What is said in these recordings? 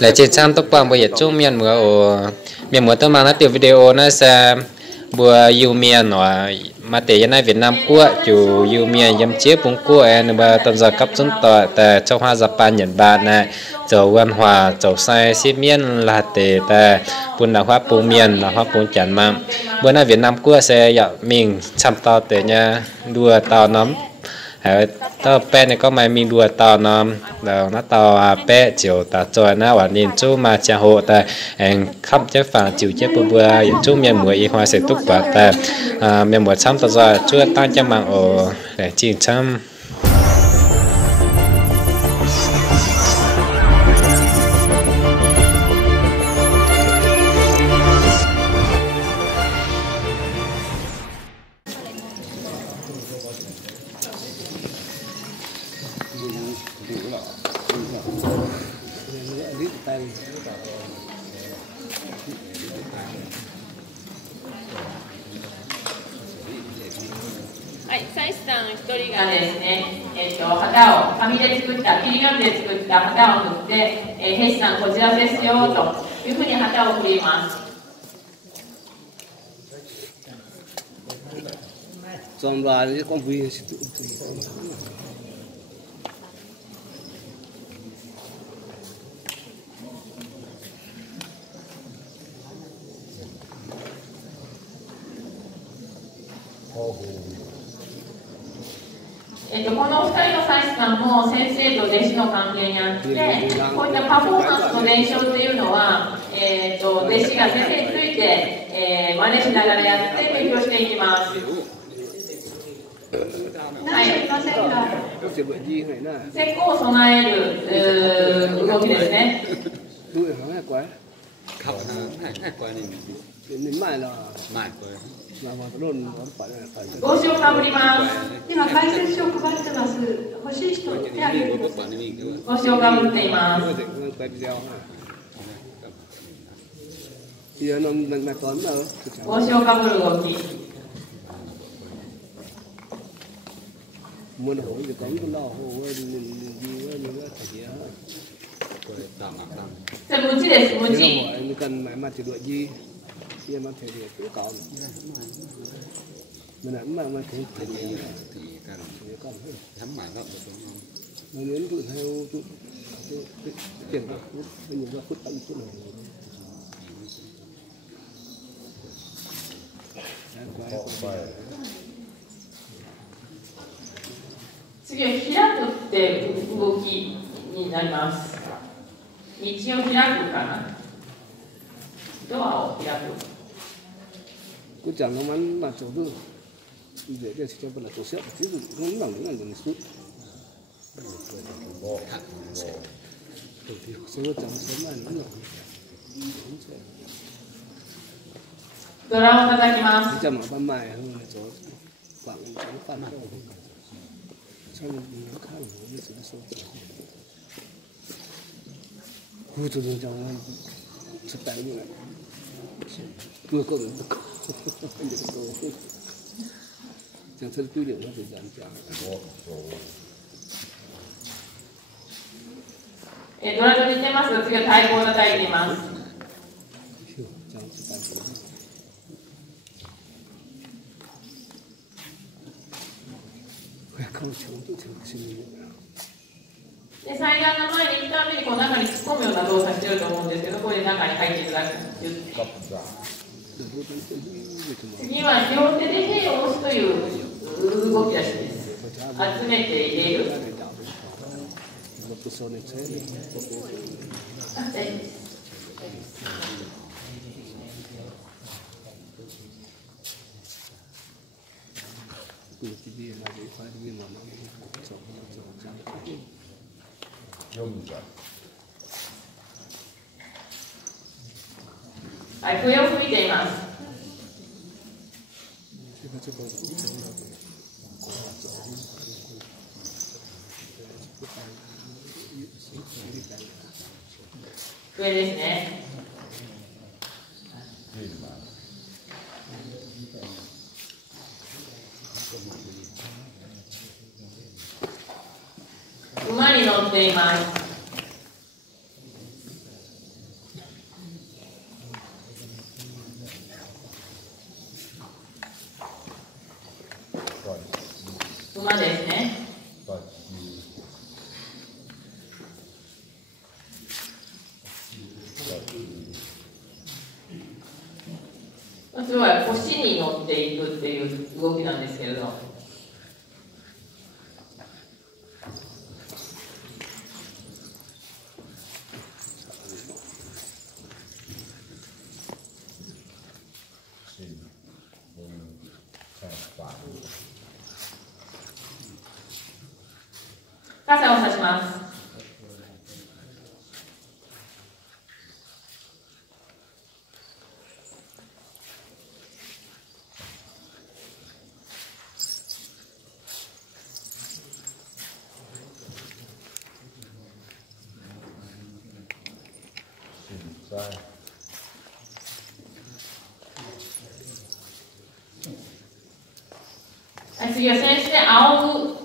lại trên trang tốc bằng bây giờ chung miền mùa tôi mang nó tiểu video nó sẽ bữa yêu miền nó mà để hiện nay Việt Nam của chủ yêu miền yếm chế bún của em mà tận giờ cấp chúng ta tại trong hoa Japan Nhật Bản này châu văn hòa châu sai xí miền là để tại bún là hoa bún miền là hoa bún chản mà bữa nay Việt Nam của sẽ dạo mình chăm tao để nha đua tao nắm tao bé này có mày mình đùa tao nó tao bé chiều tao cho nó và nhìn chú mà cha hộ ta anh khắp chế phản chiều chế bữa bữa chú miền mùa y hoa sẽ túc và ta miền mùa chăm tao rồi chú tăng cho mạng ở để chỉ chămサイスさん一人がですね、旗を紙で作った切り紙で作った旗を振って、兵士さんこちらですよというふうに旗を振ります。Dòng đoàn với con vui sẽ tựこのお二人の祭司さんも先生と弟子の関係にあって、こういったパフォーマンスの伝承っていうのは、弟子が先生について、真似しながらやって勉強していきます。はい、石膏を備える動きですね。帽子をかぶります。今解説書を配ってます。欲しい人手挙げてください。帽子をかぶっています。帽子をかぶる動き。それムチです。ムチ。mình ăn mà thấy thì còn thắm mà nó đến tụi theo tụi tiền đó mình ra phút tận chút này次は開くって動きになります。道を開くかな。ドアを開く。cứ chẳng có mắn mà chỗ tư để cho vẫn là chỗ xếp chứ cũng bằng những lần suốt số chẳng sớm là nó chẳng mà ban mai hơn là chỗ khoảng chỗ phần cho nên nó khá là như sự số khu chỗ đường trong sắp tay như này vừa có được chẳng thân quy định nó phải giảm trả ドラムに似てます。次は太鼓を叩いています。で祭壇の前に行くためにこう中に突っ込むような動作してると思うんですけど、これで中に入っていただく。次は両手で兵を押すという動き出しです。集めて入れる。大丈夫です。はい、笛を吹いています。笛ですね。馬に乗っています。馬ですね。それは腰に乗っていくっていう動きなんですけれど。傘を差します。はい、次は先生、仰ぐ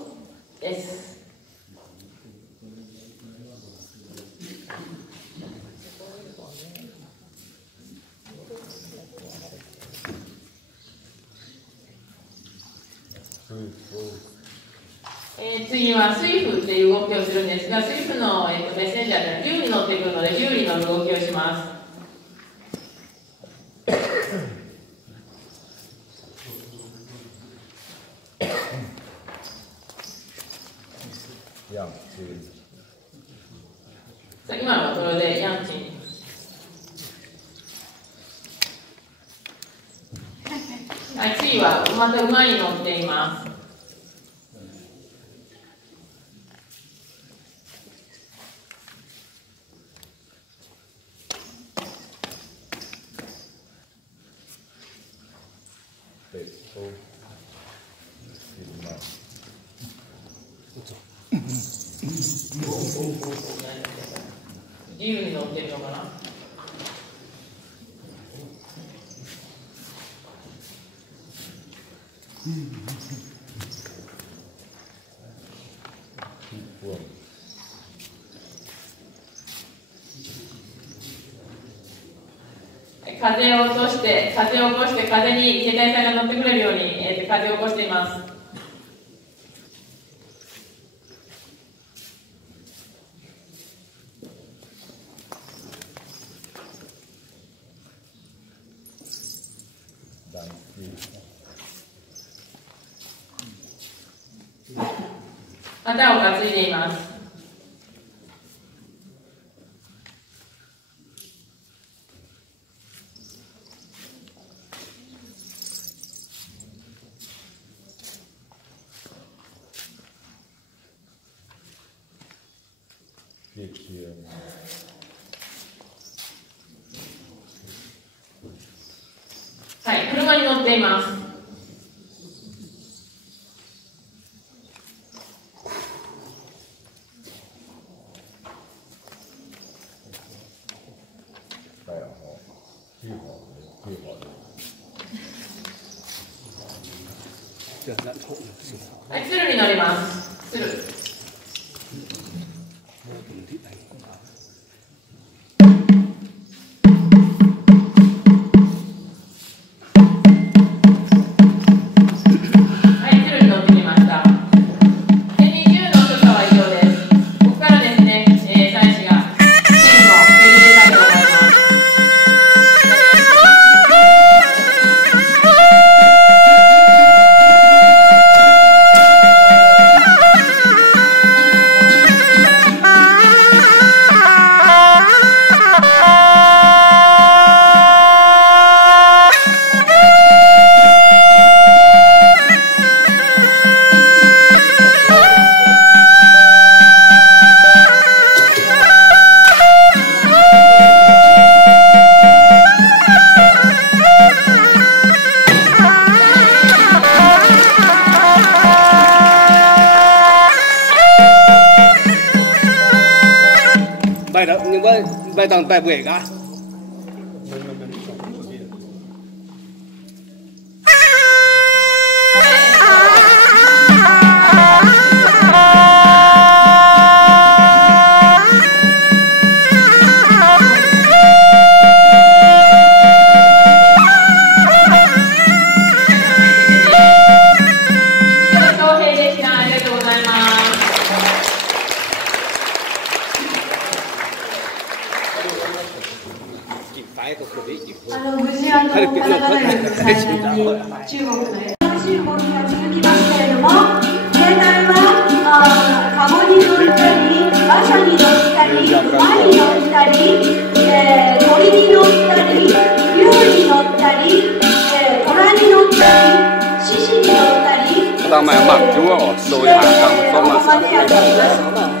です。次は水夫っていう動きをするんですが、水夫の、メッセンジャーで竜に乗ってくるので、竜に乗る動きをします。今のところでヤンチン。はい、次はまた馬に乗っています。竜に乗ってるのかな。風を起こして風に兵隊さんが乗ってくれるように、風を起こしています。旗を担いでいます。はい、車に乗っています。はい、鶴に乗ります。鶴。bài tặng bài buổi cả. 無事カナダ大学最大に中国の新しい動きが続きますけれども、携帯はカゴに乗ったり、馬車に乗ったり、馬に乗ったり、鳥に乗ったり、竜に乗ったり、虎に乗ったり、獅子に乗ったり、当咪默咗我數下咁多嘛。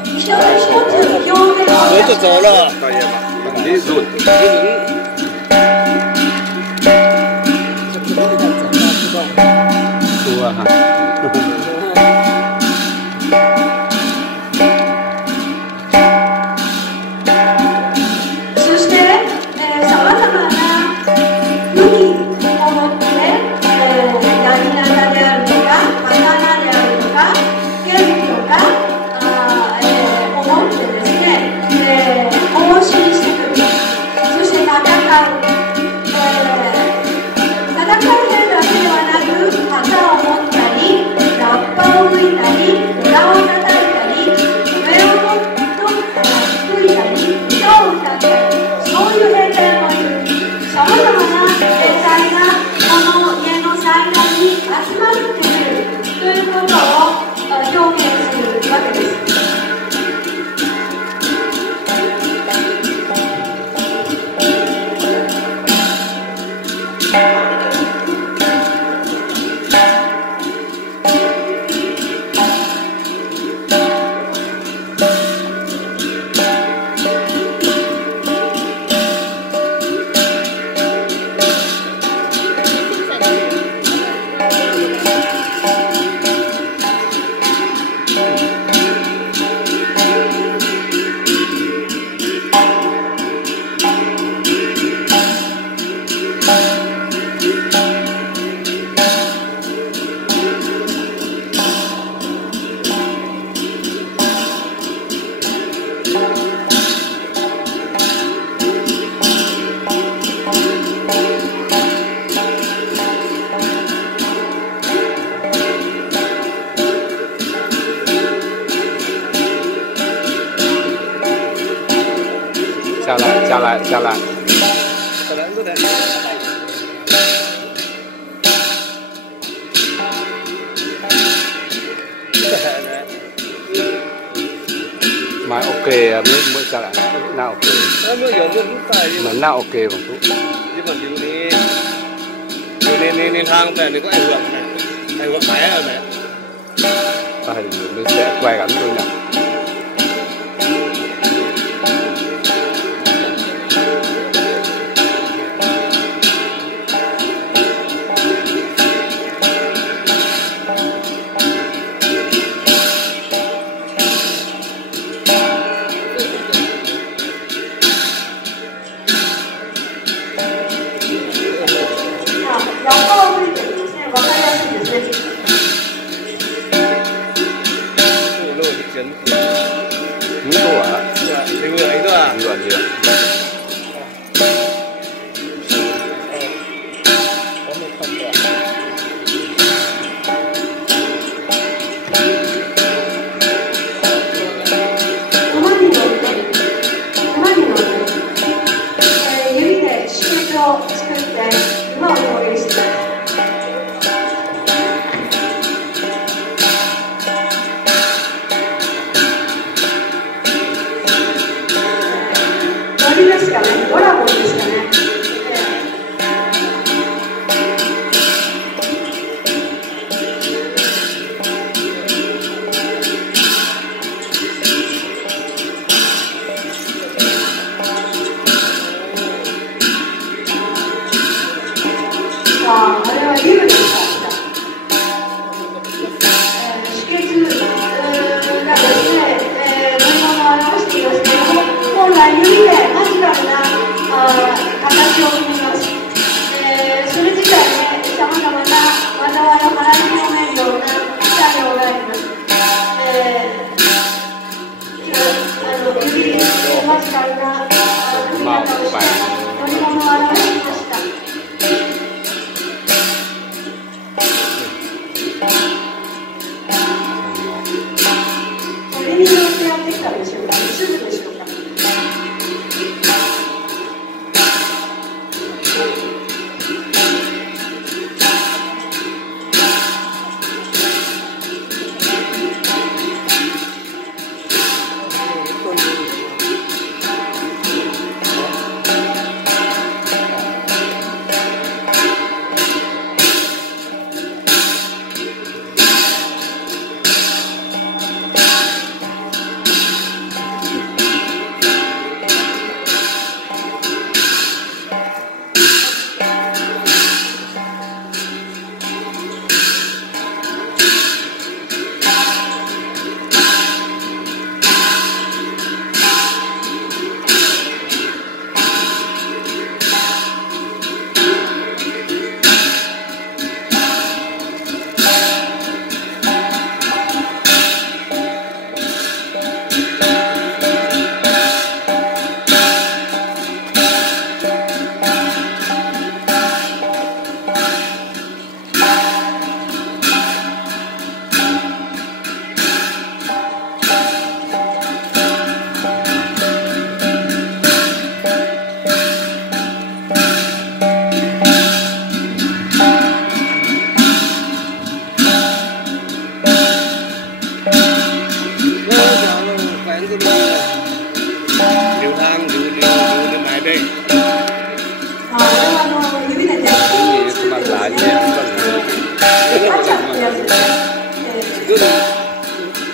一つ一つ表現を我就走了。可以嘛？你rundt。ตัวฮะそして、さまざまな武器を持って、ヤギナガであるとか、刀であるとか、剣とかを持ってですね、行進してくる。そして戦う。戦うだけではなく、旗を持ったり、ラッパを吹いたり、裏を叩いたり、笛を吹いたり、歌を歌ったり、そういう兵隊もいる。さまざまな兵隊がこの家の祭壇に集まっているということを表現するわけです。下来。mà ok mới sao lại nào ok mà nào okของทุกที่มันอยู่นี่ทางแต่นี่ก็ไอ้หัวแผลอะไร thì mình sẽ quay cảnh tôi nè.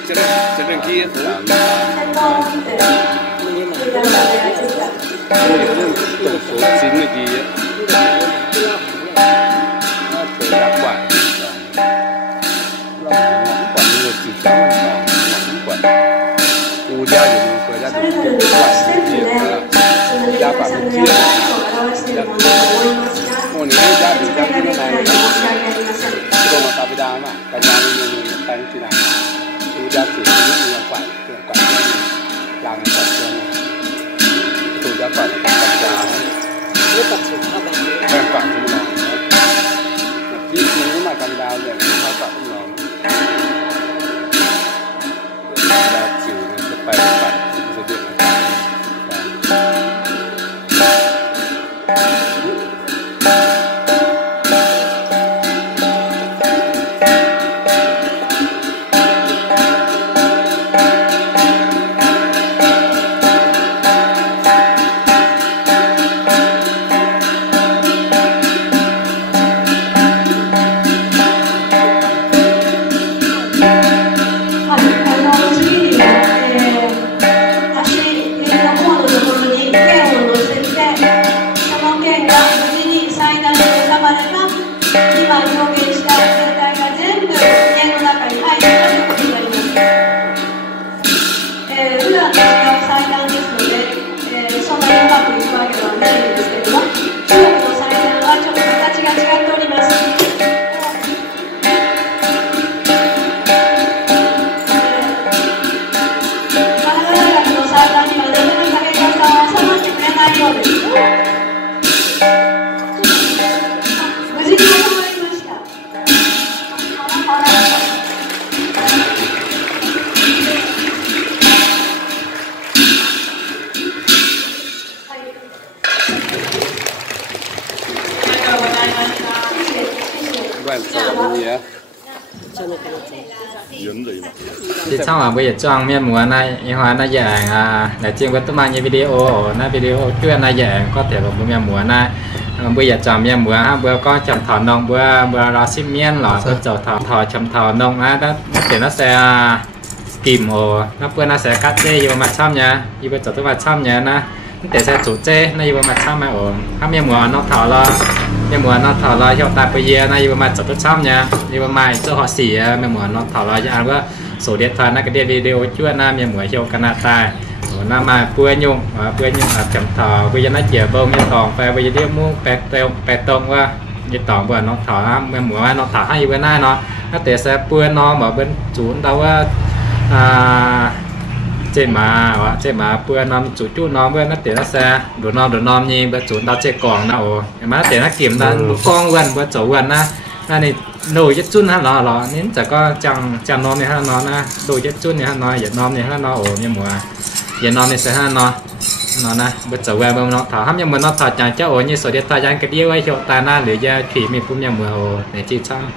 cho nên kia tổng số 9 người gì á thời gian quản quản người chỉ trong quản u gia thì thời gian quản gia quản chia một người gia thì gia cái này tôi mà tập đá mà cái nhà mình tăng thì nào u gia thì những quản làm tập tôi gia quản rất tập trung các bạn quản không lòng chỉ nếu mà cầm đào để thao quản không lòng là chịu được bài quản rồi điện thì xong ở bây giờ chọn miền mùa này như hóa nó dạng để chiên với tôi mang như video na video chuyên này dạng có thể là miền mùa này bây giờ chọn miền mùa bữa có chọn thọ nông bữa ra xin miền là có chọn thọ chọn thọ nông đó thì nó sẽ kìm hồ nó bữa nó sẽ cắt dây vô mặt trong nha như bây giờ tôi mặt trong nha na để sẽ chủ chế nó vô mặt trong mà ổn các miền mùa nó thọ lo miền mùa nó thọ lo cho ta bây giờ nó vô mặt trong trong nha như mai cho họ xỉ miền mùa nó thọ lo cho ăn bữa số điện thoại là cái video chuyên nam miền mùa châu Canada nam mà bữa nhung ở chấm thọ bây giờ nó chỉ bông như tòng và bây giờ đi mua pet tông qua như tòng vừa nó thọ miền mùa nó thọ hay bữa nay nó để sẽ bữa nó mà bên chúng đâu trên mà bữa năm chủ nó bữa nó để nó sẽ đồ nom như bữa chúng tao chơi còn nào mà để nó kiểm là con gần bữa chỗ gần na này đồ chất chun ha nó nên chỉ có chẳng nom này ha nó na đồ chất chun này ha nó giờ nom này ha nó ổn như mùa giờ nom này sẽ ha nó na bữa chỗ về bữa nó thở hấp nhưng mà nó thở chẳng cho ổn như số điện thoại dành cái điều ấy cho ta na để ra thủy mình cũng như mùa để chi chăng